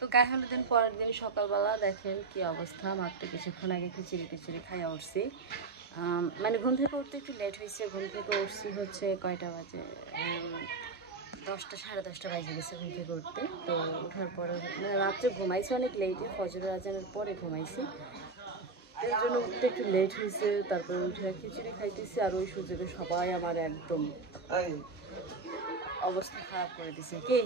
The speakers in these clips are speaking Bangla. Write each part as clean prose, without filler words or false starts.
তো গায়ে হলুদের পরের দিন সকালবেলা দেখেন কি অবস্থা। মাত্র কিছুক্ষণ আগে খিচুড়ি খাইয়া উঠছি। মানে ঘুম থেকে উঠতে একটু লেট হয়েছে। ঘুম থেকে উঠছি হচ্ছে কয়টা বাজে, 10টা সাড়ে 10টা বাজে গেছে ঘুম থেকে উঠতে। তো ওঠার পরে মানে রাত্রে ঘুমাইছি অনেক লেটে, ফজরের আজানের পরে ঘুমাইছি, এর জন্য উঠতে একটু লেট হয়েছে। তারপরে উঠে খিচুড়ি খাইতেছি, আর ওই সুযোগে সবাই আমার একদম অবস্থা খারাপ করে দিছে। কি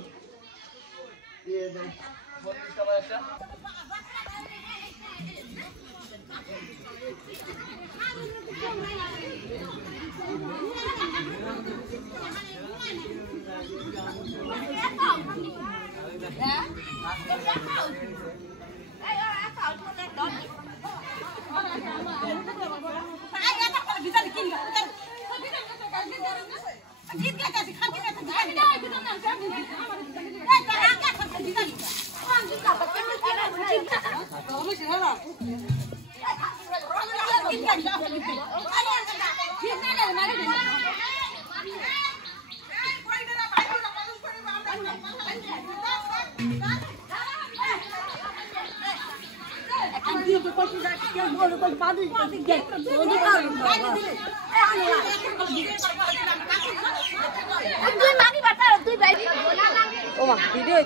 ও মা ভিডিও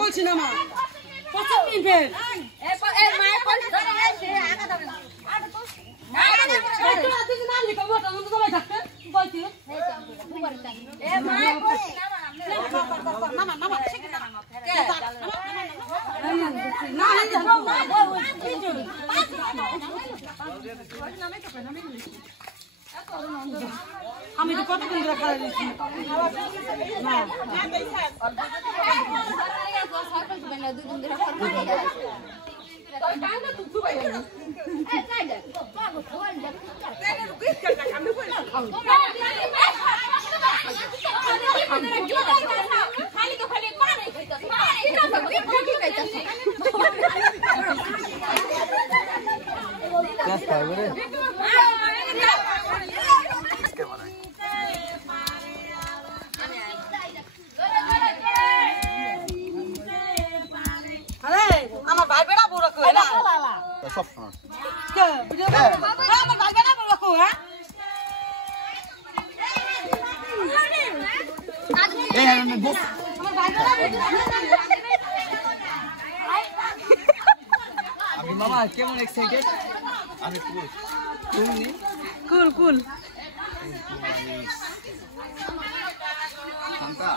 বলছি না মা আমি তো কতক্ষণ ধরে খাওয়া দিচ্ছি আমার ভাই বেড়া বড় কই না সব সময় কে ভিডিও আমার ভাই বেড়া বড় কই হ্যাঁ এই আমি বস আমার ভাই বেড়া আমি মামা কেমন এক্সাইটেড আমি কুল কুল শান্তা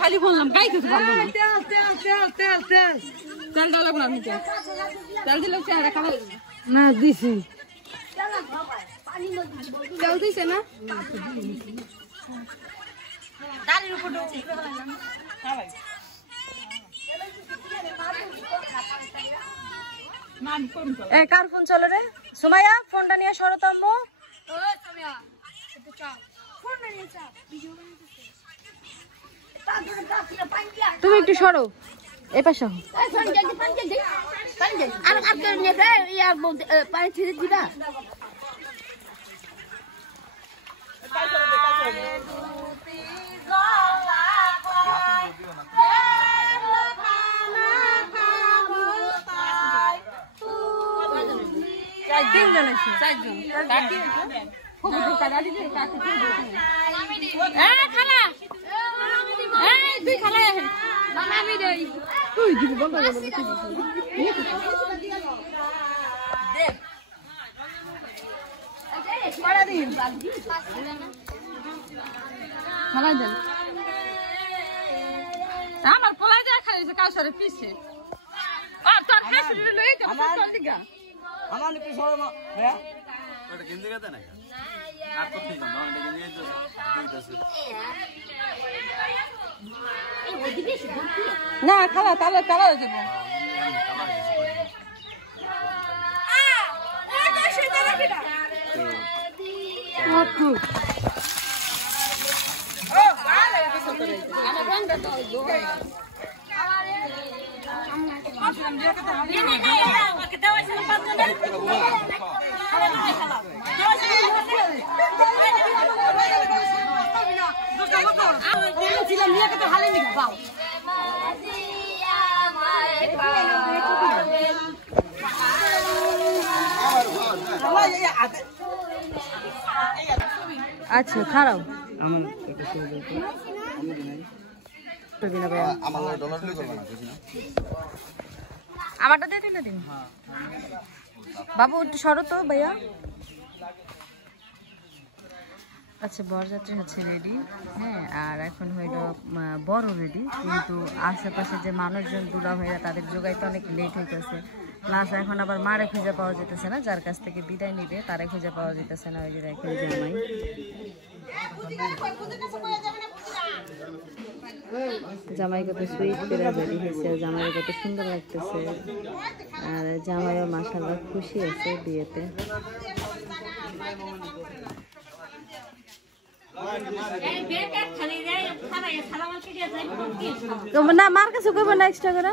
খালি বললাম গাই কিছু পারবো না তেল ডালো না তেল দিলে চেহারা খাবার না দিছি তেল দিছে না কার ফোন চলো রে সুমাইয়া ফোনটা নিয়ে সরতম্ব তুমি একটু সরো এ পাশে আমার পলাই যায় খাইছে কাউসারে পিছে আর তোর হাসি লই তো চল দিগা আমার কি সরো না হ্যাঁ ওটা কিনতে গেতে না আর তো ঠিক না এটা নিয়ে তো না খালা তালে তালা হয়ে যাবে আমার রংটা তো আচ্ছা খারাপ আমারটা দিয়ে দিলে দিন বাবু একটু সরো তো ভাইয়া আচ্ছা বরযাত্রী হচ্ছে রেডি হ্যাঁ আর এখন হইল বড় রেডি কিন্তু আশেপাশে যে মানুষজন দুলা হইয়া তাদের যোগাইতে অনেক লেট হইতেছে প্লাস এখন আবার মারে খুঁজে পাওয়া যেতেছে না যার কাছ থেকে বিদায় নিবে তারে খুঁজে পাওয়া যেতেছে না ওই যে দেখেন জামাই কত সুইট করে রেডি হয়েছে জামাই কত সুন্দর লাগতেছে আর জামাইও মাশাআল্লাহ খুশি আছে বিয়েতে না মার কাছে কইব না এক্সট্রা করে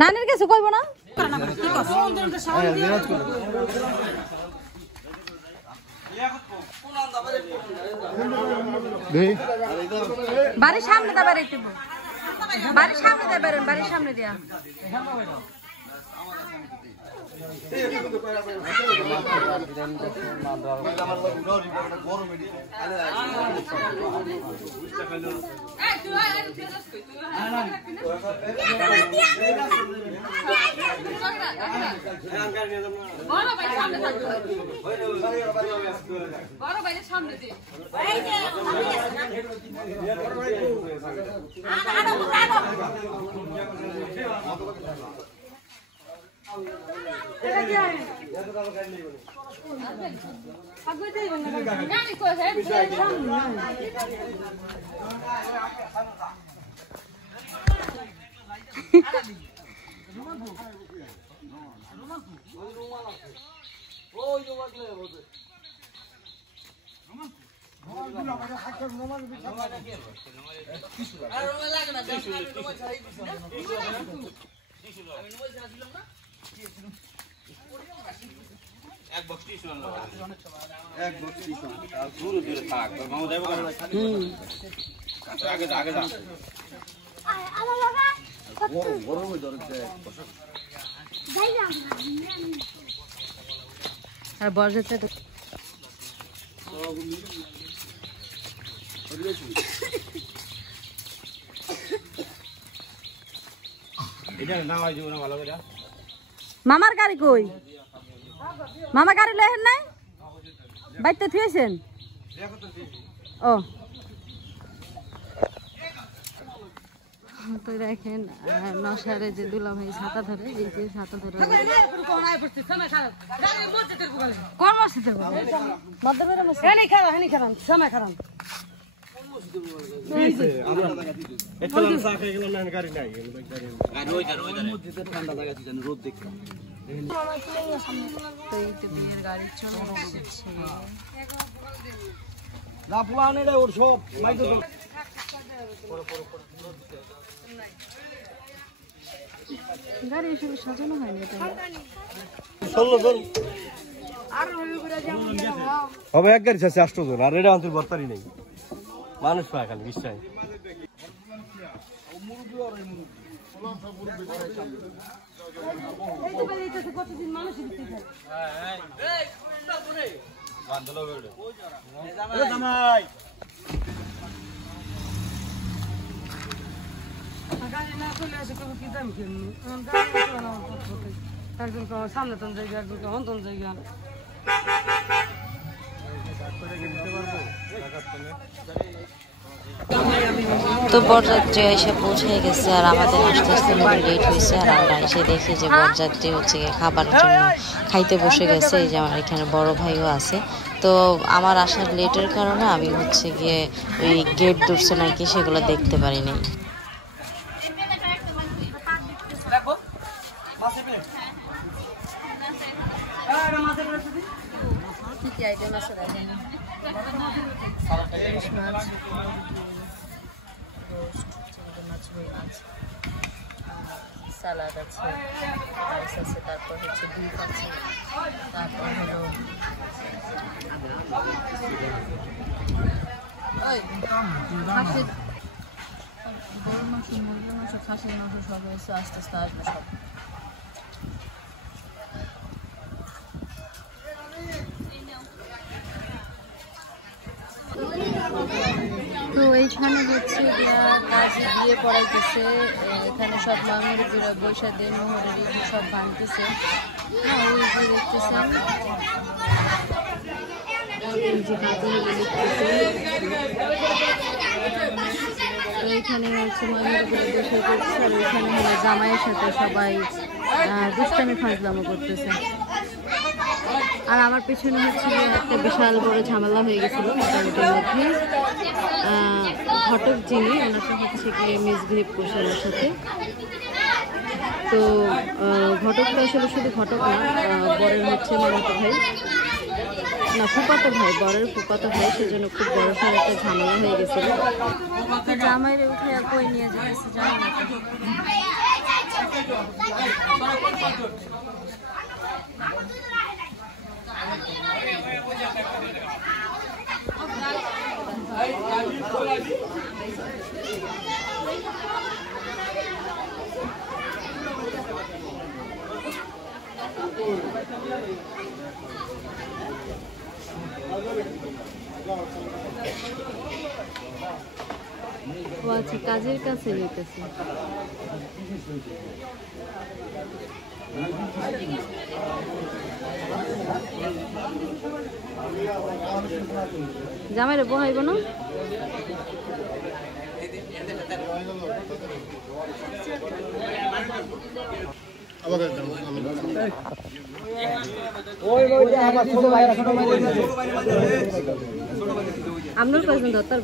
নানের কাছে কইব না বাড়ির সামনে দা বেরোইতে বাড়ির সামনে দা বেরোন বাড়ির সামনে দিয়া এক বক্স টিউশন এক বক্স টিউশন আর দূরে দূরে থাক তোর মামু যাইবো কেন আগে যা আর বরযাত্রা মামার গাড়ি কই? মামা গাড়ি লেহেন নাই, বাইতে থুয়েছেন? ও তো দেখেন নশারে যে দুলাম এই ছাতা ধরে, এই যে ছাতা ধরে কোন মসজিদে মধ্যমের মসজিদ এনে খারাপ হেনি খারাপ সময় খারাপ গাড়ি চলে এসেছে। গাড়ি এসে সাজানো হয়নি হবে এক গাড়ি আছে 8 জন, আর এটা আনতে বর্তারি নেই মানুষ পায় খালি বিশ্বাস। সামনে তো জায়গা অন্তন জায়গা তো বরযাত্রী এসে পৌঁছে গেছে আর আমাদের আস্তে আস্তে লেট হয়েছে। আর আমরা এসে দেখি যে বরযাত্রী হচ্ছে গিয়ে খাবার জন্য খাইতে বসে গেছে। এই যে আমার এখানে বড় ভাইও আছে। তো আমার আসার লেটের কারণে আমি হচ্ছে গিয়ে ওই গেট ধরছে নাকি সেগুলো দেখতে পারিনি। সালাদ আছে, রাইস আছে, তারপর হচ্ছে বিফ আছে, তারপর হলো গরুর মাংস, মুরগির মাংস, খাসির মাংস সব হয়েছে। আস্তে আস্তে আসবে সব। তো এইখানে হচ্ছে কাজে বিয়ে পড়াইতেছে। এখানে সব মামুরিরা বৈশা দিয়ে মোহরের সব ভাঙতেছে। হ্যাঁ, ওই যে দেখতেছেন তো এখানে হচ্ছে মামুরিরা বসে করছে। আর এখানে হলো জামাইয়ের সাথে সবাই দুষ্টামি ফাজলামো করতেছে। আর আমার পেছনে হচ্ছে একটা বিশাল বড় ঝামেলা হয়ে গেছিল মোটামুটির মধ্যে। ঘটক যিনি, ওনারটা হচ্ছে গিয়ে মিসবিহেভ করছে ওনার সাথে। তো ঘটকটা আসলে শুধু ঘটক না, বরের হচ্ছে মামাতো ভাই, না ফুপাতো ভাই, বরের ফুপাতো ভাই। সেজন্য খুব বড় সড় একটা ঝামেলা হয়ে গেছিল। জামাইরে উঠে কই নিয়ে যেতেছে জানি না। ও আচ্ছা, কাজের কাছে যেতেছে। জামাইরে বহাইব না? আপনার কয়েকজন দরকার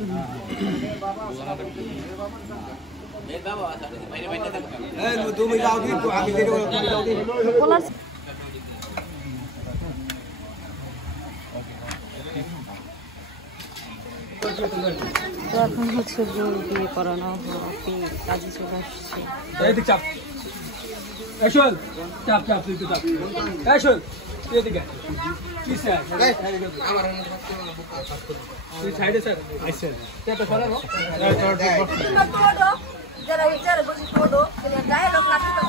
এখন হচ্ছে বিয়ে করানো কাজে চলে আসছে। যারা যারা বসে পড়ো যাই লোক লাগতে তো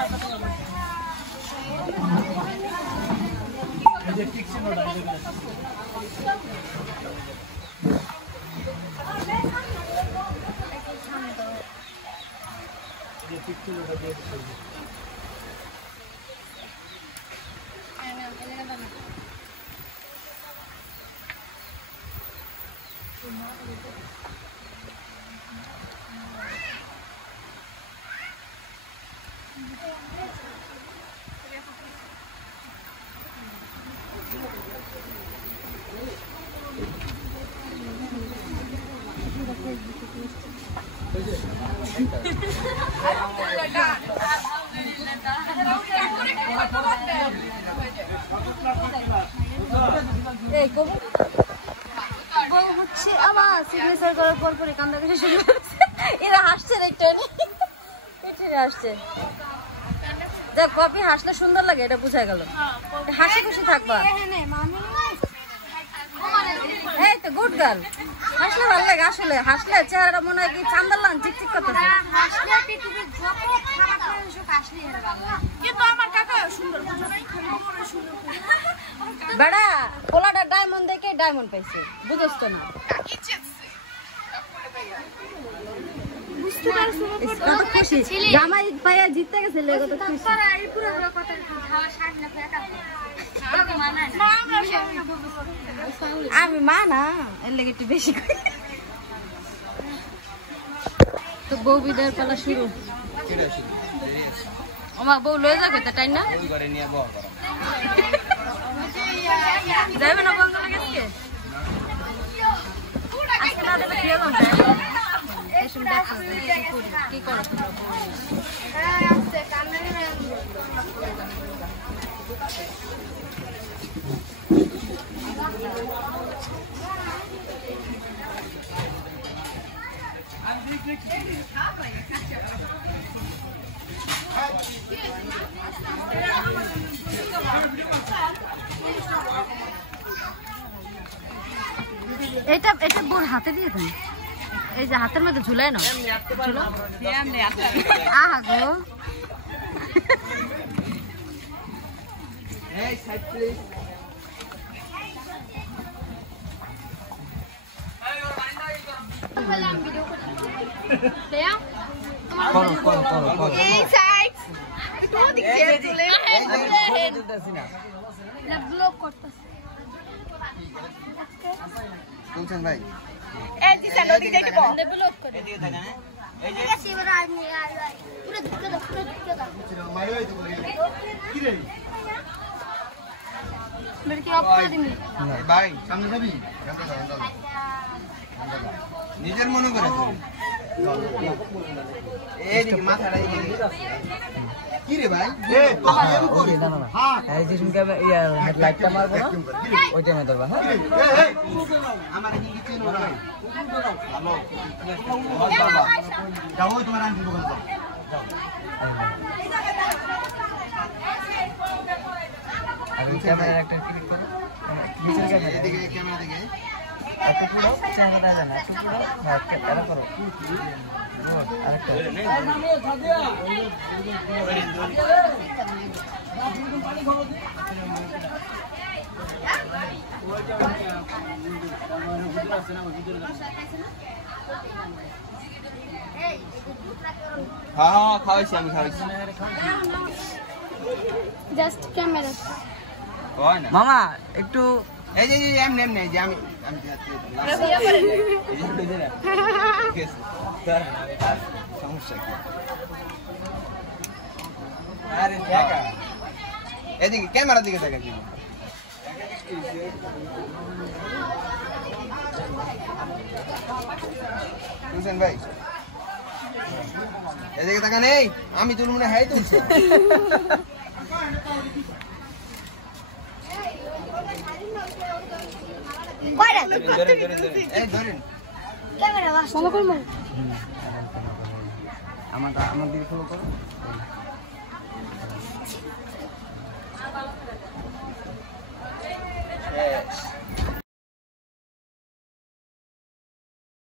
এই কবু বউ হচ্ছে আবার সিগনেচার করার পর পরে কান্দা কাশি শুরু করেছে। এরা হাসছে একটা পেটে হাসছে। দেখ কপি হাসলে সুন্দর লাগে, এটা বোঝা গেল। হাসি খুশি থাকবা। এই তো গুড গার্ল, হাসলে ভালো লাগে। আসলে হাসলে চেহারাটা মনে হয় কি চান্দালান চিকচিক করতেছে। বেড়া পোলাটা ডায়মন্ড দেখে ডায়মন্ড পাইছে, বুঝছ তো না? খুশি জামাই পাইয়া জিততে গেছে, আমি মা না, এর লেগে একটু বেশি করি। তো বউ বিদায়ের পালা শুরু। আমার বউ লয়ে যাবে তা টাইম না যাবে না বঙ্গলে গেছে কি করো এটা এটা বোর হাতে দিয়ে দেন, এই যে হাতের মধ্যে ঝুলাই না। আহা গো ভাই ভাই সামনে যাবি নিজের মনে করে এইদিকে মাথাটা কি রে ভাই লাইটটা মারবো না ওই টাইমে ধরবা। হ্যাঁ আমার যাবো তোমার আন্টি দোকান ক্যামেরা একটা ক্লিক করো, এদিকে ক্যামেরা দিকে একটা পুরো ক্যামেরা জানা একটা পুরো ক্যামেরা করো আরেকটা হ্যাঁ খাওয়াইছি আমি খাওয়াইছি জাস্ট ক্যামেরা মামা একটু এই যে এমনি এমনি যে আমি সমস্যা কি এদিকে ক্যামেরার দিকে দেখা যাবে বুঝছেন ভাই এদিকে তাকা নেই আমি তুলব না হ্যাঁ তুলছি আমার দিকে ফলো করো